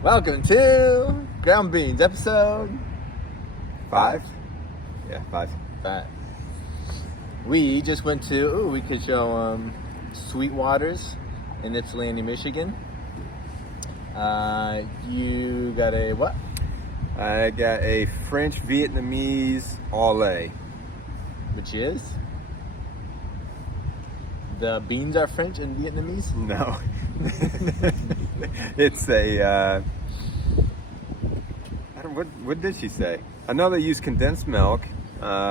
Welcome to Ground Beans, episode 5? Yeah, 5. 5. We just went to, we could show Sweetwater's in Ypsilanti, Michigan. You got a what? I got a French Vietnamese lait. Which is? The beans are French and Vietnamese? No. It's a, what did she say? I know they use condensed milk,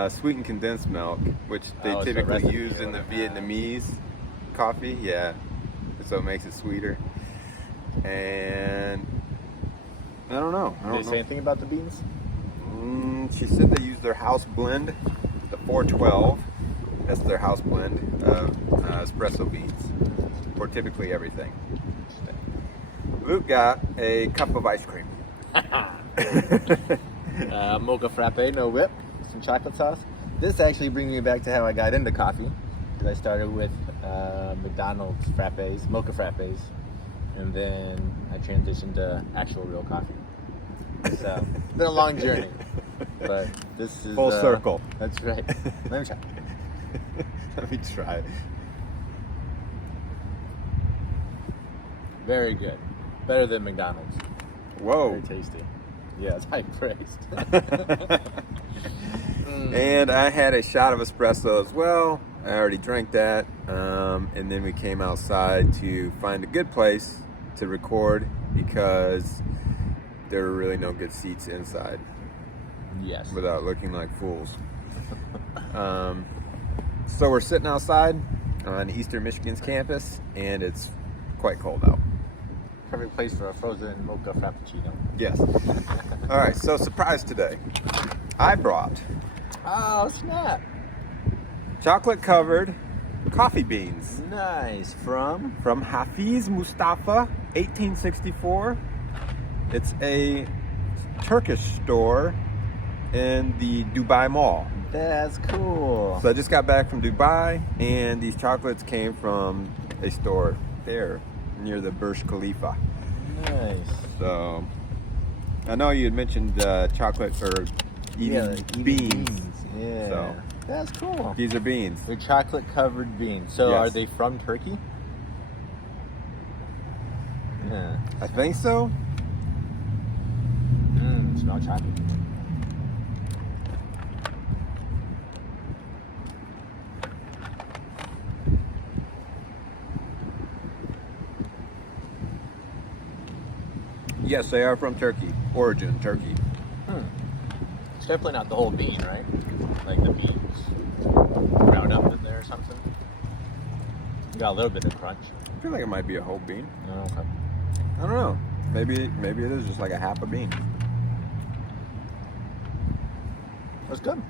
sweetened condensed milk, which they typically use in the Vietnamese coffee. Yeah. So it makes it sweeter. And I don't know. Did they say anything about the beans? She said they use their house blend, the 412. That's their house blend of espresso beans for typically everything. Luke got a cup of ice cream. Mocha frappe, no whip, some chocolate sauce. This actually brings me back to how I got into coffee. Because I started with McDonald's frappes, mocha frappes, and then I transitioned to actual real coffee. So it's been a long journey, but this is full circle. That's right. Let me try. Let me try it. Very good. Better than McDonald's. Whoa. Very tasty. Yeah, it's high praised. And I had a shot of espresso as well. I already drank that. And then we came outside to find a good place to record because there were really no good seats inside. Yes. Without looking like fools. So we're sitting outside on Eastern Michigan's campus, and it's quite cold out. Perfect place for a frozen mocha frappuccino. Yes. All right, so surprise today. I brought Oh, snap. chocolate-covered coffee beans Nice. From? from Hafiz Mustafa, 1864. It's a Turkish store in the Dubai Mall. That's cool. So I just got back from Dubai, and these chocolates came from a store there near the Burj Khalifa. Nice. So I know you had mentioned chocolate or eating beans. Yeah. So that's cool. these are beans. They're chocolate covered beans. So Yes. are they from Turkey? Yeah. I think so. Smell chocolate. Yes, they are from Turkey. Origin, Turkey. It's definitely not the whole bean, right? Like the beans ground up in there or something. Got a little bit of crunch. I feel like it might be a whole bean. Oh, okay. I don't know. Maybe it is just like a half a bean. That's good.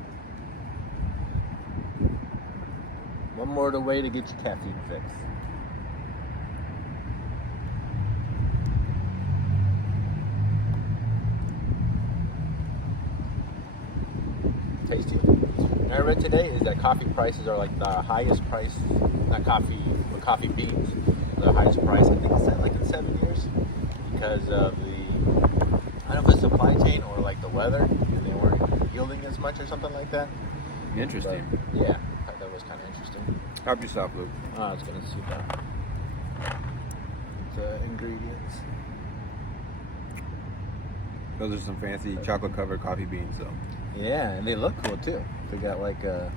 One more way to get your caffeine fix. Tasty. What I read today is that coffee prices are like the highest price, not coffee, but coffee beans, the highest price, I think it's said like in 7 years, because of the, I don't know if it's supply chain or like the weather, they weren't yielding as much or something like that. Interesting. But, yeah, I thought that was kind of interesting. Help yourself, Luke. Oh, I was going to see that. The ingredients. Those are some fancy chocolate-covered coffee beans, though. Yeah, and they look cool too. They got like a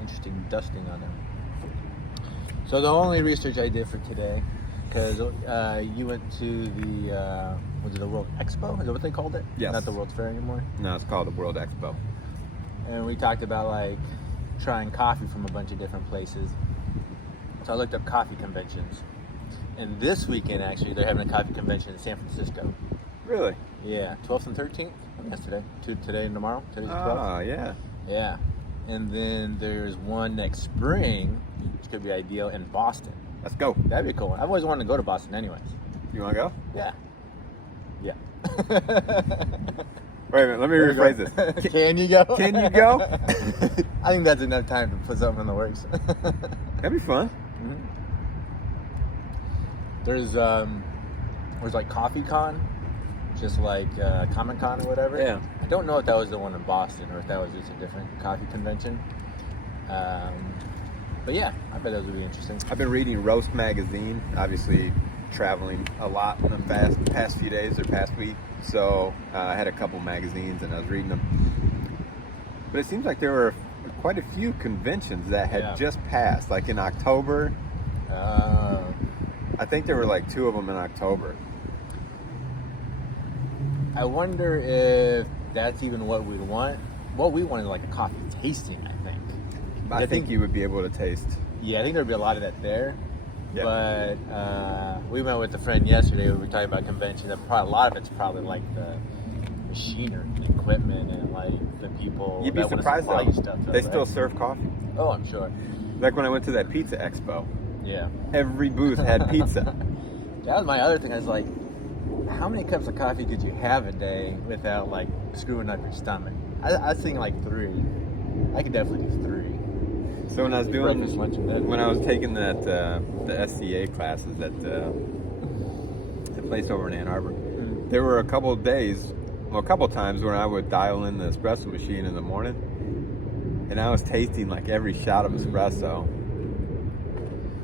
interesting dusting on them. So the only research I did for today, because you went to the was it the World Expo? Is that what they called it? Yes. Not the World's Fair anymore. No, it's called the World Expo. And we talked about like trying coffee from a bunch of different places. So I looked up coffee conventions, and this weekend actually they're having a coffee convention in San Francisco. Really? Yeah, 12th and 13th. Yesterday, today and tomorrow. Today's the 12th. Ah, yeah. Yeah, and then there's one next spring, which could be ideal in Boston. Let's go. That'd be cool. I've always wanted to go to Boston, anyways. You want to go? Yeah. Yeah. Wait a minute. Let me rephrase this. Can you go? Can you go? I think that's enough time to put something in the works. That'd be fun. There's like Coffee Con, just like Comic Con or whatever. Yeah. I don't know if that was the one in Boston or if that was just a different coffee convention. But yeah, I bet those would be interesting. I've been reading Roast magazine, obviously traveling a lot in the past few days or past week. So I had a couple magazines and I was reading them. But it seems like there were quite a few conventions that had just passed, like in October. I think there were like 2 of them in October. I wonder if that's even what we want. What we want is like a coffee tasting, I think. I think you would be able to taste. Yeah, I think there'd be a lot of that there. Yeah. But we met with a friend yesterday. We were talking about conventions. A lot of it's probably like the machinery, equipment, and like the people. You'd be surprised though. Stuff, they still serve coffee. Oh, I'm sure. Like when I went to that pizza expo. Yeah. Every booth had pizza. That was my other thing. I was like, how many cups of coffee could you have a day without like screwing up your stomach? I was thinking like 3. I could definitely do 3. So when I was doing, breakfast, lunch, and dinner. when I was taking that the SCA classes at the place over in Ann Arbor, there were a couple of days, well, a couple of times when I would dial in the espresso machine in the morning, and I was tasting like every shot of espresso,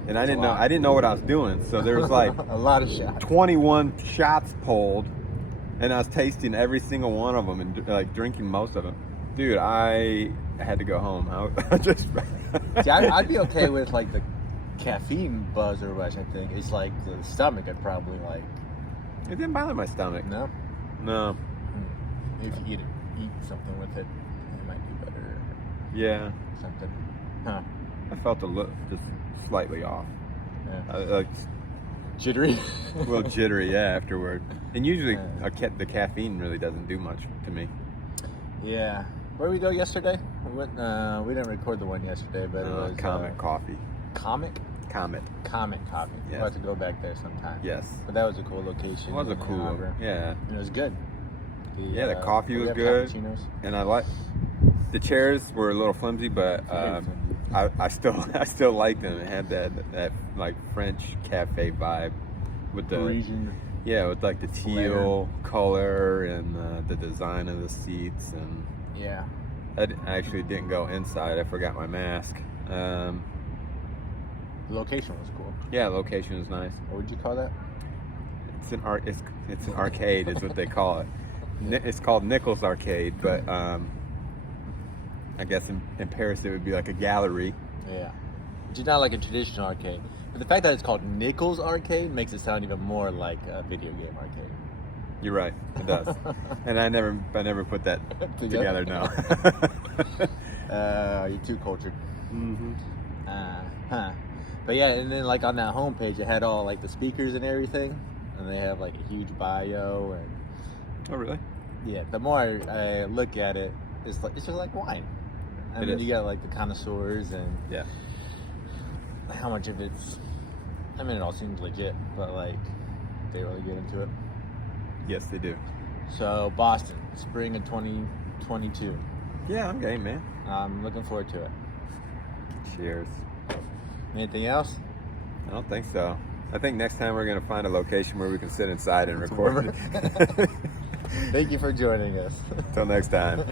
and I didn't know what I was doing. So there was like a lot of shots, 21 shots pulled, and I was tasting every single one of them and like drinking most of them. Dude, I had to go home. I just. See, I'd be okay with like the caffeine buzz or rush. I think it's like the stomach. I'd probably like. It didn't bother my stomach. No. If you eat something with it, it might be better. Yeah. Something. Huh. I felt a little, just slightly off. Yeah. Like jittery. a little jittery, yeah, afterward. And usually the caffeine really doesn't do much to me. Yeah. Where did we go yesterday? We went. We didn't record the one yesterday, but it was Comet Coffee. Comet Comet. Coffee. Yes. We'll have to go back there sometime. Yes. But that was a cool location. It was a in cool Ann Arbor. yeah. And it was good. The coffee was good. And I like the chairs were a little flimsy, but I still liked them. It had that like French cafe vibe with the Parisian. Yeah, with like the teal color and the design of the seats and. Yeah. I actually didn't go inside. I forgot my mask. The location was cool. Yeah, location is nice. What would you call that? It's an arcade, is what they call it. It's called Nichols Arcade, but I guess in Paris it would be like a gallery. Yeah. Which is not like a traditional arcade. But the fact that it's called Nichols Arcade makes it sound even more like a video game arcade. You're right, it does. And I never put that together. No. You're too cultured. Mm-hmm. But yeah, and then like on that homepage, it had all like the speakers and everything, and they have like a huge bio and. Oh really? Yeah. The more I look at it, it's just like wine. I mean, you got like the connoisseurs and how much of it's. I mean, it all seems legit, but like they really get into it. Yes, they do. So Boston, spring of 2022. Yeah, I'm game, man. I'm looking forward to it. Cheers. Anything else? I don't think so. I think next time we're going to find a location where we can sit inside and record. Thank you for joining us. Until next time.